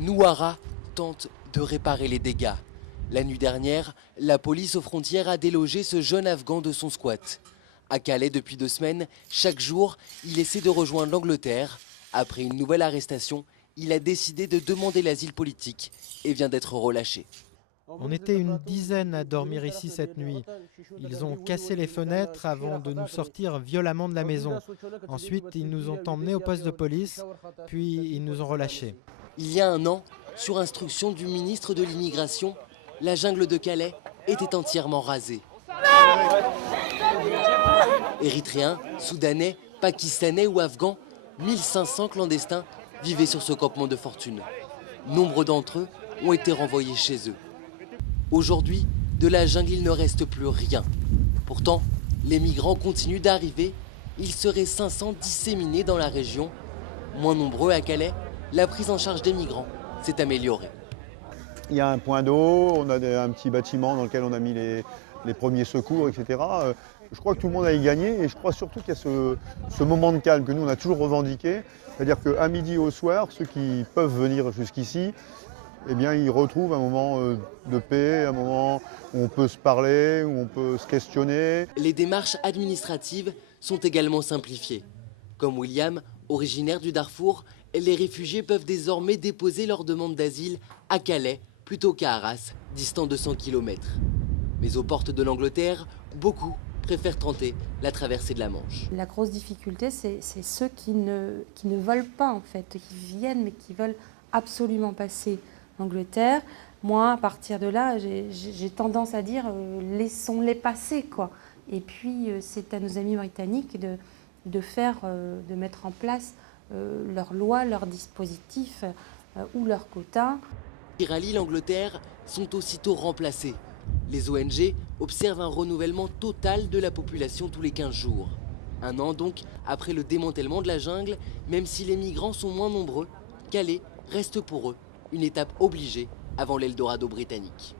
Nouara tente de réparer les dégâts. La nuit dernière, la police aux frontières a délogé ce jeune Afghan de son squat. À Calais depuis 2 semaines, chaque jour, il essaie de rejoindre l'Angleterre. Après une nouvelle arrestation, il a décidé de demander l'asile politique et vient d'être relâché. On était une dizaine à dormir ici cette nuit. Ils ont cassé les fenêtres avant de nous sortir violemment de la maison. Ensuite, ils nous ont emmenés au poste de police, puis ils nous ont relâchés. Il y a 1 an, sur instruction du ministre de l'Immigration, la jungle de Calais était entièrement rasée. Érythréens, Soudanais, Pakistanais ou Afghans, 1500 clandestins vivaient sur ce campement de fortune. Nombre d'entre eux ont été renvoyés chez eux. Aujourd'hui, de la jungle, il ne reste plus rien. Pourtant, les migrants continuent d'arriver. Ils seraient 500 disséminés dans la région. Moins nombreux à Calais, la prise en charge des migrants s'est améliorée. Il y a un point d'eau, on a un petit bâtiment dans lequel on a mis les premiers secours, etc. Je crois que tout le monde a y gagné et je crois surtout qu'il y a ce moment de calme que nous on a toujours revendiqué. C'est-à-dire qu'à midi au soir, ceux qui peuvent venir jusqu'ici, eh bien, ils retrouvent un moment de paix, un moment où on peut se parler, où on peut se questionner. Les démarches administratives sont également simplifiées. Comme William, originaire du Darfour, les réfugiés peuvent désormais déposer leur demande d'asile à Calais plutôt qu'à Arras, distant de 100 km. Mais aux portes de l'Angleterre, beaucoup préfèrent tenter la traversée de la Manche. La grosse difficulté, c'est ceux qui ne veulent pas, en fait, qui viennent mais qui veulent absolument passer l'Angleterre. Moi, à partir de là, j'ai tendance à dire laissons-les passer, quoi. Et puis, c'est à nos amis britanniques de mettre en place leurs lois, leurs dispositifs ou leurs quotas. Qui rallient l'Angleterre sont aussitôt remplacés. Les ONG observent un renouvellement total de la population tous les 15 jours. 1 an donc après le démantèlement de la jungle, même si les migrants sont moins nombreux, Calais reste pour eux une étape obligée avant l'Eldorado britannique.